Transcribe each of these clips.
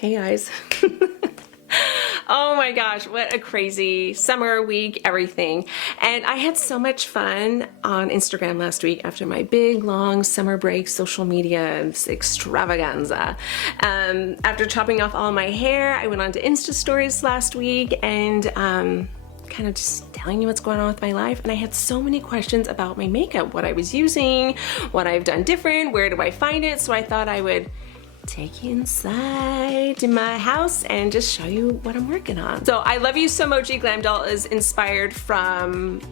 Hey guys. Oh my gosh, what a crazy summer week, everything. And I had so much fun on Instagram last week after my big, long summer break social media extravaganza. After chopping off all my hair, I went on to Insta stories last week and kind of just telling you what's going on with my life. And I had so many questions about my makeup, what I was using, what I've done different, where do I find it? So I thought I would take you inside my house and just show you what I'm working on. So I Love You So Moji Glam Doll is inspired from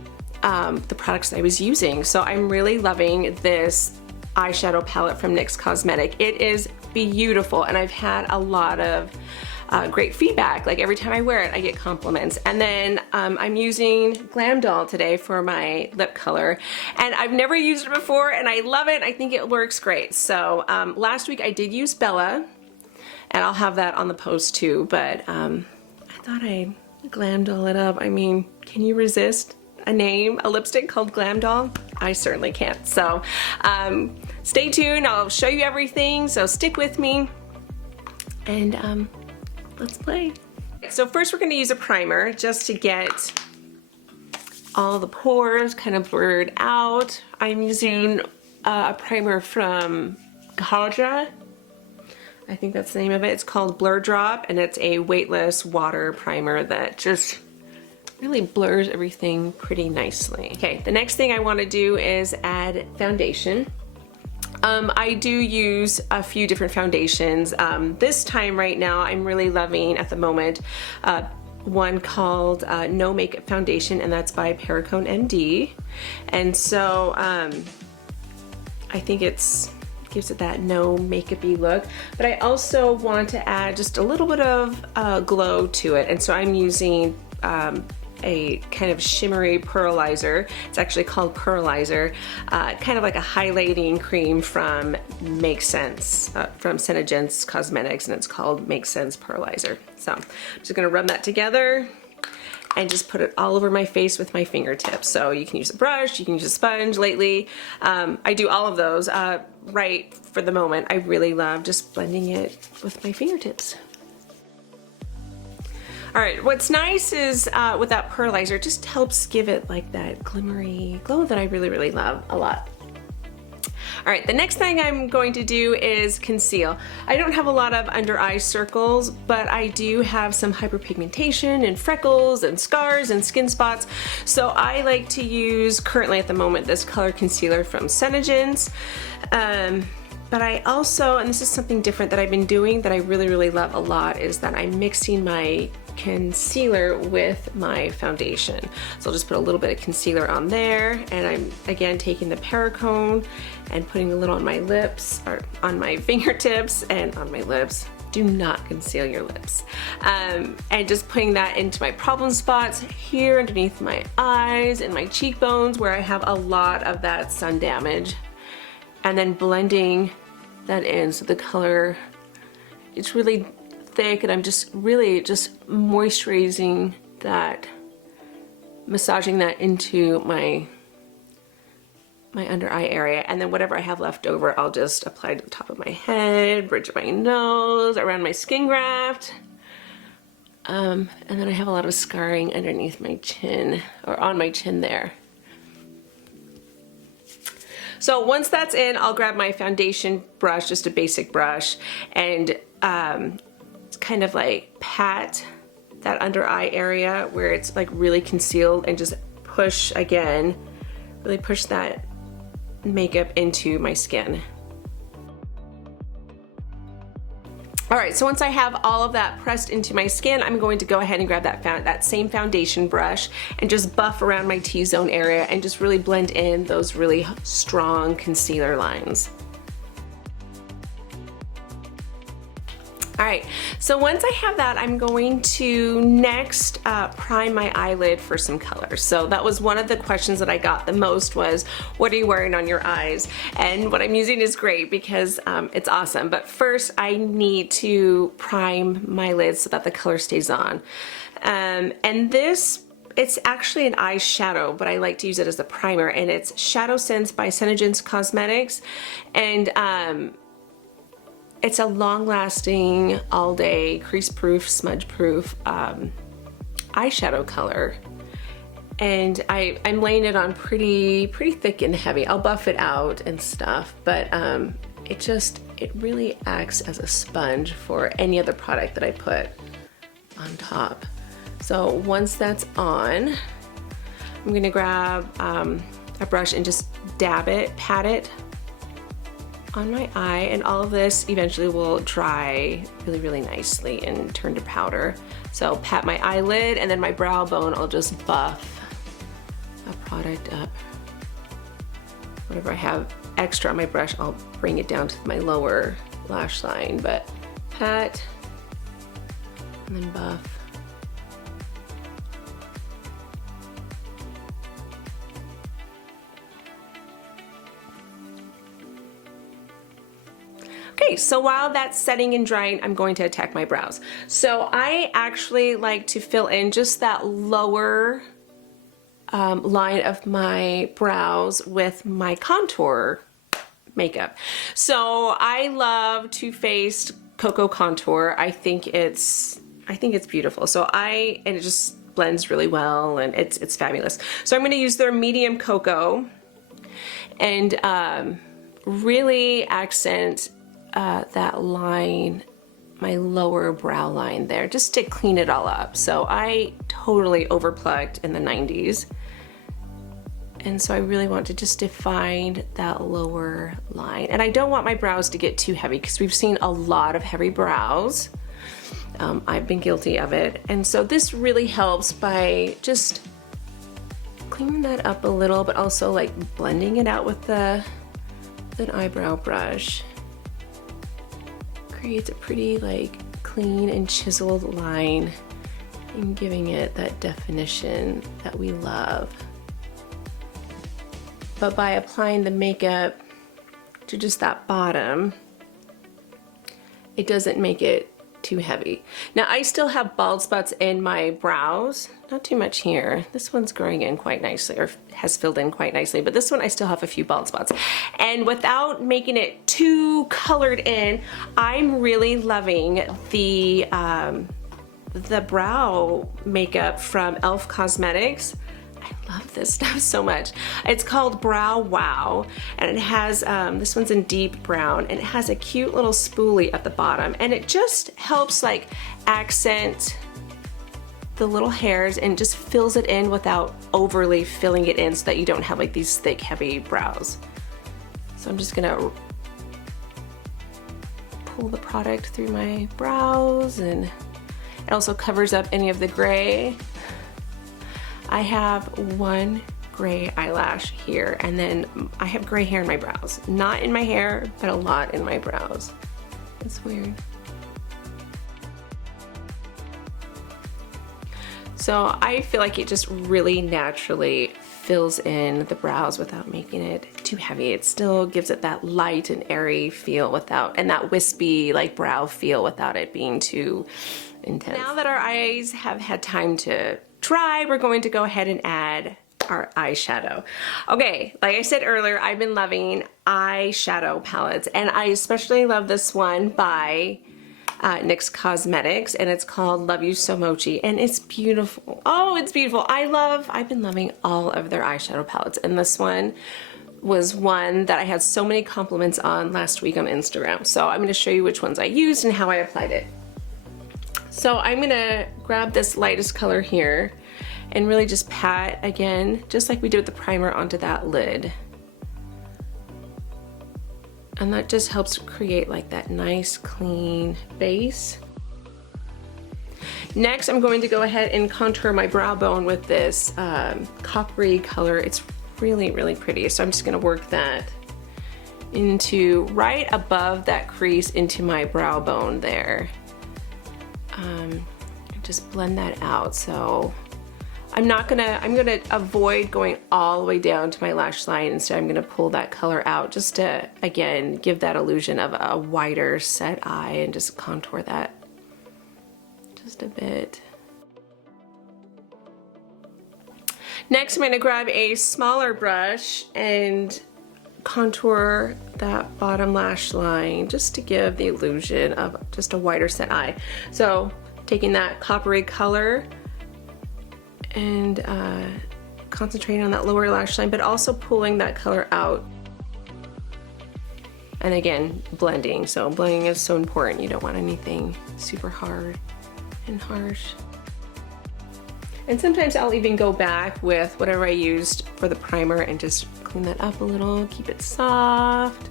the products I was using. So I'm really loving this eyeshadow palette from NYX Cosmetic. It is beautiful and I've had a lot of great feedback. Like every time I wear it, I get compliments. And then I'm using Glam Doll today for my lip color. And I've never used it before and I love it. I think it works great. So last week I did use Bella and I'll have that on the post too. But I thought I'd Glam Doll it up. I mean, can you resist a name, a lipstick called Glam Doll? I certainly can't. So stay tuned. I'll show you everything. So stick with me and let's play. So first we're going to use a primer just to get all the pores kind of blurred out. I'm using a primer from Kaja. I think that's the name of it. It's called Blur Drop and it's a weightless water primer that just really blurs everything pretty nicely. Okay, the next thing I want to do is add foundation. I do use a few different foundations. This time right now I'm really loving at the moment one called No Makeup Foundation, and that's by Perricone MD. And so I think gives it that no makeup-y look, but I also want to add just a little bit of glow to it, and so I'm using a kind of shimmery pearlizer. It's actually called Pearlizer, kind of like a highlighting cream from Make Sense, from Senegence Cosmetics, and it's called Make Sense Pearlizer. So I'm just gonna rub that together and just put it all over my face with my fingertips. So you can use a brush, you can use a sponge. Lately, I do all of those. Right for the moment, I really love just blending it with my fingertips. All right, what's nice is with that pearlizer, it just helps give it like that glimmery glow that I really, really love a lot. All right, the next thing I'm going to do is conceal. I don't have a lot of under eye circles, but I do have some hyperpigmentation and freckles and scars and skin spots. So I like to use, currently at the moment, this color concealer from Senegence. But I also, and this is something different that I've been doing that I really, really love a lot, is that I'm mixing my concealer with my foundation. So I'll just put a little bit of concealer on there, and I'm again taking the Perricone and putting a little on my lips, or on my fingertips and on my lips. Do not conceal your lips. And just putting that into my problem spots here underneath my eyes and my cheekbones where I have a lot of that sun damage. And then blending that in so the color, it's really thick, and I'm just really just moisturizing that, massaging that into my under eye area, and then whatever I have left over I'll just apply to the top of my head, bridge of my nose, around my skin graft. And then I have a lot of scarring underneath my chin, or on my chin there. So once that's in, I'll grab my foundation brush, just a basic brush, and kind of like pat that under eye area where it's like really concealed, and just push again, really push that makeup into my skin. All right, so once I have all of that pressed into my skin, I'm going to go ahead and grab that same foundation brush and just buff around my T-zone area and just really blend in those really strong concealer lines. All right, so once I have that, I'm going to next prime my eyelid for some color. So that was one of the questions that I got the most, was what are you wearing on your eyes? And what I'm using is great because it's awesome. But first I need to prime my lids so that the color stays on. And this, it's actually an eyeshadow, but I like to use it as a primer, and it's Shadow Sense by Senegence Cosmetics. And it's a long-lasting, all-day, crease-proof, smudge-proof eyeshadow color. And I'm laying it on pretty thick and heavy. I'll buff it out and stuff, but it really acts as a sponge for any other product that I put on top. So once that's on, I'm gonna grab a brush and just dab it, pat it on my eye, and all of this eventually will dry really nicely and turn to powder. So pat my eyelid, and then my brow bone, I'll just buff a product up. Whatever I have extra on my brush, I'll bring it down to my lower lash line, but pat and then buff. Okay, so while that's setting and drying, I'm going to attack my brows. So I actually like to fill in just that lower line of my brows with my contour makeup. So I love Too Faced Cocoa Contour. I think it's beautiful. So and it just blends really well, and it's fabulous. So I'm going to use their medium cocoa and really accent that line, my lower brow line there, just to clean it all up. So I totally overplucked in the 90s. And so I really want to just define that lower line. And I don't want my brows to get too heavy, because we've seen a lot of heavy brows. I've been guilty of it. And so this really helps by just cleaning that up a little, but also like blending it out with an eyebrow brush. Creates a pretty like clean and chiseled line and giving it that definition that we love. But by applying the makeup to just that bottom, it doesn't make it too heavy. Now I still have bald spots in my brows, not too much here. This one's growing in quite nicely, or has filled in quite nicely, but this one I still have a few bald spots. And without making it too colored in, I'm really loving the brow makeup from SeneCosmetics. I love this stuff so much. It's called Brow Wow, and it has, this one's in deep brown, and it has a cute little spoolie at the bottom, and it just helps like accent the little hairs and just fills it in without overly filling it in, so that you don't have like these thick, heavy brows. So I'm just gonna pull the product through my brows, and it also covers up any of the gray. I have one gray eyelash here, and then I have gray hair in my brows. Not in my hair, but a lot in my brows. It's weird. So I feel like it just really naturally fills in the brows without making it too heavy. It still gives it that light and airy feel and that wispy like brow feel without it being too intense. Now that our eyes have had time to dry, we're going to go ahead and add our eyeshadow. Okay, like I said earlier, I've been loving eyeshadow palettes, and I especially love this one by NYX Cosmetics, and it's called Love You So Mochi, and it's beautiful. Oh, it's beautiful. I've been loving all of their eyeshadow palettes, and this one was one that I had so many compliments on last week on Instagram. So I'm going to show you which ones I used and how I applied it. So I'm gonna grab this lightest color here and really just pat again, just like we did with the primer, onto that lid. And that just helps create like that nice clean base. Next, I'm going to go ahead and contour my brow bone with this coppery color. It's really pretty. So I'm just gonna work that into right above that crease into my brow bone there. Just blend that out. So I'm gonna avoid going all the way down to my lash line. Instead, I'm gonna pull that color out just to, again, give that illusion of a wider set eye, and just contour that just a bit. Next, I'm gonna grab a smaller brush and contour that bottom lash line just to give the illusion of just a wider set eye. So taking that coppery color and concentrating on that lower lash line, but also pulling that color out. And again, blending. So blending is so important. You don't want anything super hard and harsh. And sometimes I'll even go back with whatever I used for the primer and just clean that up a little, keep it soft.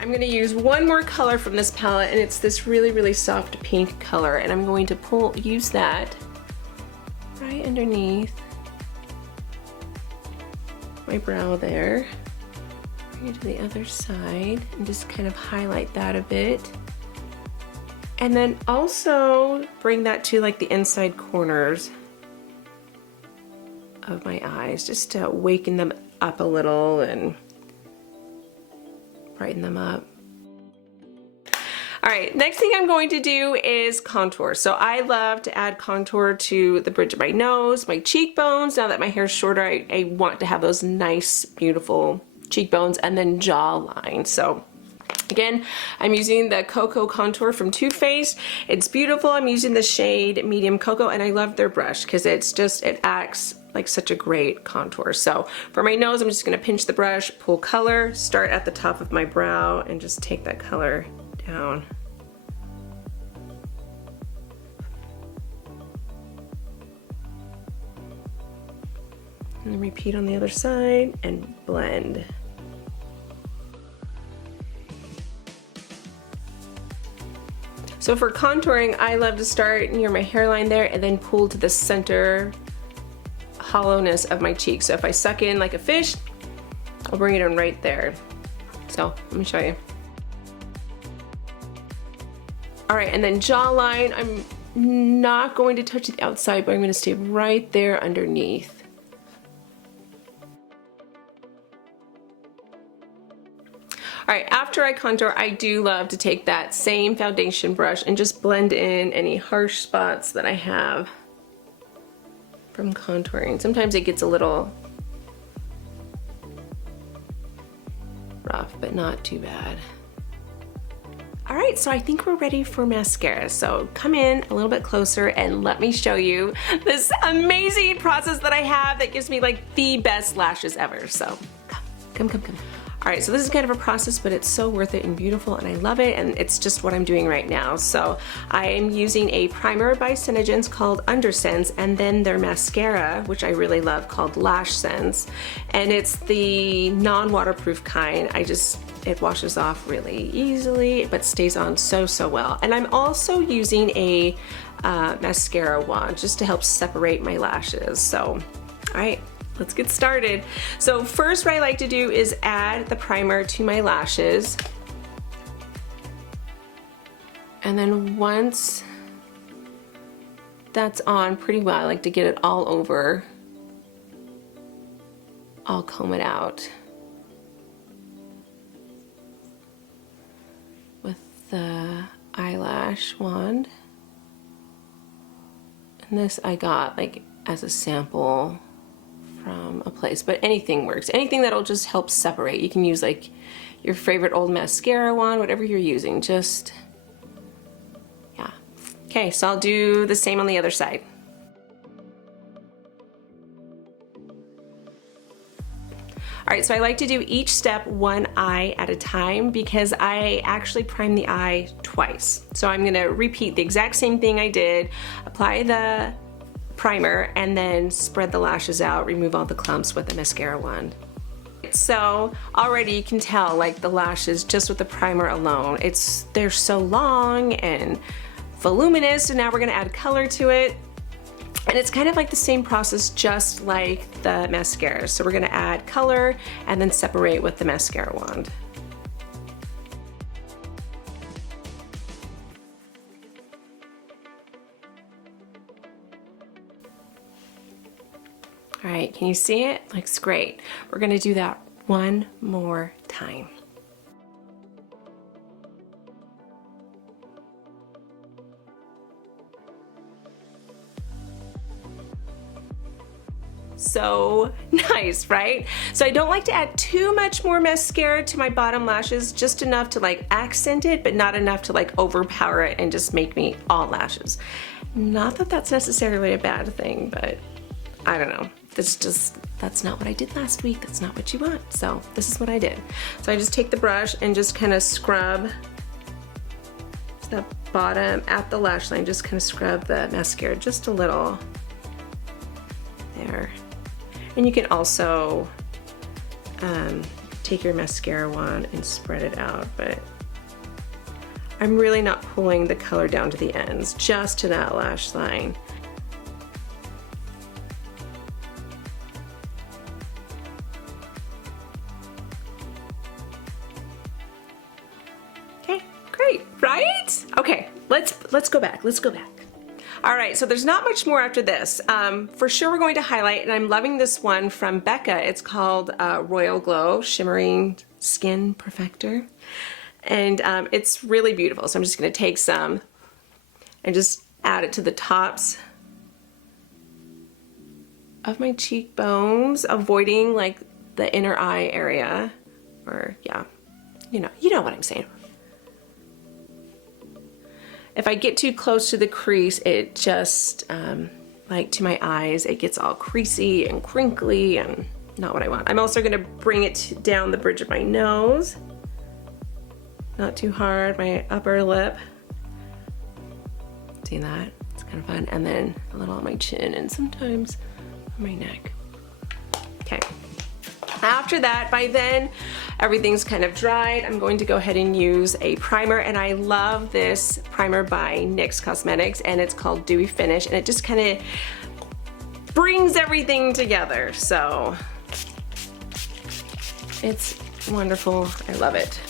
I'm gonna use one more color from this palette, and it's this really, really soft pink color, and I'm going to use that right underneath my brow there. Bring it to the other side and just kind of highlight that a bit. And then also bring that to like the inside corners of my eyes, just to waken them up a little and brighten them up. All right, next thing I'm going to do is contour. So I love to add contour to the bridge of my nose, my cheekbones. Now that my hair's shorter, I want to have those nice, beautiful cheekbones, and then jawline. So again, I'm using the Cocoa Contour from Too Faced. It's beautiful. I'm using the shade Medium Cocoa, and I love their brush because it acts like such a great contour. So for my nose, I'm just gonna pinch the brush, pull color, start at the top of my brow, and just take that color down. And then repeat on the other side and blend. So for contouring, I love to start near my hairline there and then pull to the center hollowness of my cheek. So if I suck in like a fish, I'll bring it in right there. So let me show you. All right, and then jawline, I'm not going to touch the outside, but I'm gonna stay right there underneath. All right, after I contour, I do love to take that same foundation brush and just blend in any harsh spots that I have from contouring. Sometimes it gets a little rough, but not too bad. All right, so I think we're ready for mascara. So come in a little bit closer and let me show you this amazing process that I have that gives me like the best lashes ever. So come. All right, so this is kind of a process, but it's so worth it and beautiful, and I love it, and it's just what I'm doing right now. So I am using a primer by Senegence called Undersense, and then their mascara, which I really love, called Lash Sense, and it's the non-waterproof kind. It washes off really easily, but stays on so well. And I'm also using a mascara wand just to help separate my lashes. So, all right. Let's get started. So first, what I like to do is add the primer to my lashes. And then once that's on pretty well, I like to get it all over. I'll comb it out with the eyelash wand. And this I got like as a sample from a place, but anything works. Anything that'll just help separate. You can use like your favorite old mascara wand, whatever you're using, just, yeah. Okay, so I'll do the same on the other side. All right, so I like to do each step one eye at a time because I actually prime the eye twice. So I'm gonna repeat the exact same thing I did, apply the primer, and then spread the lashes out, remove all the clumps with the mascara wand. So already you can tell like the lashes just with the primer alone, they're so long and voluminous, and now we're gonna add color to it. And it's kind of like the same process just like the mascara. So we're gonna add color and then separate with the mascara wand. All right, can you see it? Looks great. We're gonna do that one more time. so nice, right? So I don't like to add too much more mascara to my bottom lashes, just enough to like accent it, but not enough to like overpower it and just make me all lashes. Not that that's necessarily a bad thing, but I don't know. That's not what I did last week. That's not what you want. So this is what I did. So I just take the brush and just kind of scrub the bottom at the lash line, just kind of scrub the mascara just a little there. And you can also take your mascara wand and spread it out, but I'm really not pulling the color down to the ends, just to that lash line. Right? Okay, let's go back. Let's go back. All right, so there's not much more after this. For sure we're going to highlight, and I'm loving this one from Becca. It's called Royal Glow Shimmering Skin Perfector. And it's really beautiful. So I'm just gonna take some and just add it to the tops of my cheekbones, avoiding like the inner eye area, or yeah, you know what I'm saying. If I get too close to the crease, it just, like to my eyes, it gets all creasy and crinkly and not what I want. I'm also gonna bring it down the bridge of my nose. Not too hard, my upper lip. See that? It's kind of fun. And then a little on my chin and sometimes on my neck. Okay. After that, by then, everything's kind of dried. I'm going to go ahead and use a primer, and I love this primer by NYX Cosmetics, and it's called Dewy Finish, and it just kind of brings everything together. So it's wonderful. I love it.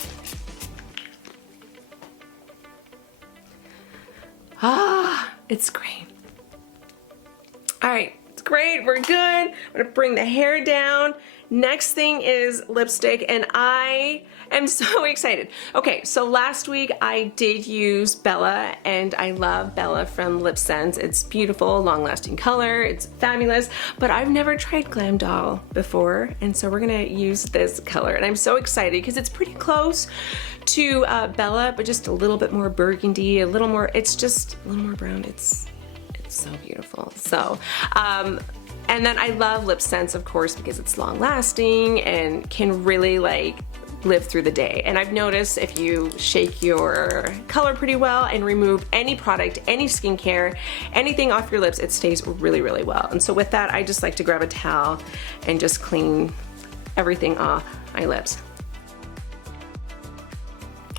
Ah, it's great. All right, it's great. We're good. I'm gonna bring the hair down. Next thing is lipstick, and I am so excited. Okay, so last week I did use Bella, and I love Bella from LipSense. It's beautiful, long-lasting color, it's fabulous, but I've never tried Glam Doll before, and so we're gonna use this color, and I'm so excited because it's pretty close to Bella, but just a little bit more burgundy, a little more, it's just a little more brown. It's so beautiful. So, and then I love LipSense, of course, because it's long lasting and can really like live through the day. And I've noticed if you shake your color pretty well and remove any product, any skincare, anything off your lips, it stays really, really well. And so with that, I just like to grab a towel and just clean everything off my lips.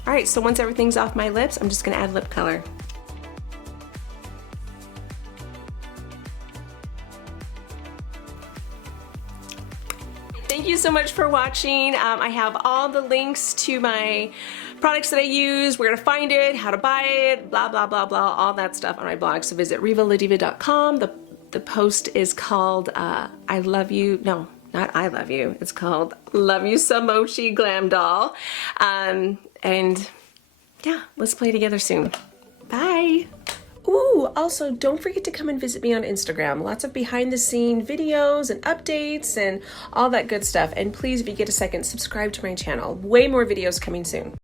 All right, so once everything's off my lips, I'm just gonna add lip color. Thank you so much for watching. I have all the links to my products that I use, where to find it, how to buy it, blah, blah, blah, blah, all that stuff on my blog. So visit rivaladiva.com. The post is called I Love You, no, not I Love You. It's called Love You So Mochi Glam Doll. And yeah, let's play together soon. Bye. Ooh, also don't forget to come and visit me on Instagram. Lots of behind the scene videos and updates and all that good stuff. And please, if you get a second, subscribe to my channel. Way more videos coming soon.